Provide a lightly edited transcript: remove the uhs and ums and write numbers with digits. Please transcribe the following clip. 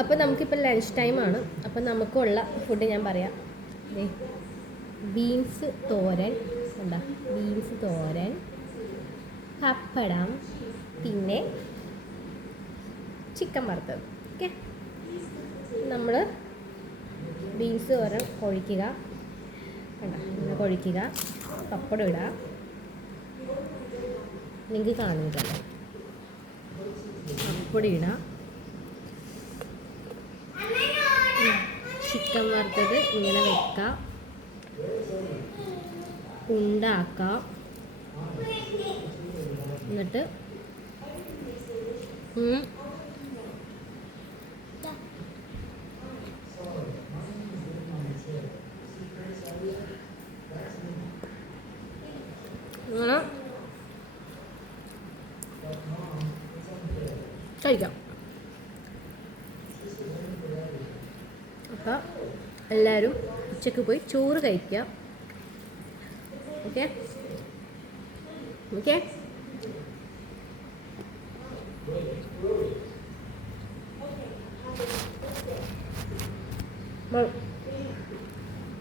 അപ്പോൾ നമുക്കിപ്പോൾ ലഞ്ച് ടൈമാണ്. അപ്പോൾ നമുക്കുള്ള ഫുഡ് ഞാൻ പറയാം. ബീൻസ് തോരൻ, എന്താ ബീൻസ് തോരൻ, പപ്പടം, പിന്നെ ചിക്കൻ വറുത്തത്. ഓക്കെ, നമ്മൾ ബീൻസ് തോരൻ കൊഴിക്കുക, കണ്ട ഇങ്ങനെ കൊഴിക്കുക, പപ്പടം ഇടുക, നിങ്ങൾക്ക് കാണുന്നില്ലല്ലോ, പപ്പടം ഇടുക, ചിക്കൻ വറുത്തത് ഇങ്ങനെ വെക്കുക, ഉണ്ടാക്കുക, എന്നിട്ട് അങ്ങനെ കഴിക്കാം. അപ്പം എല്ലാവരും ഉച്ചയ്ക്ക് പോയി ചോറ് കഴിക്കുക. Okay okay.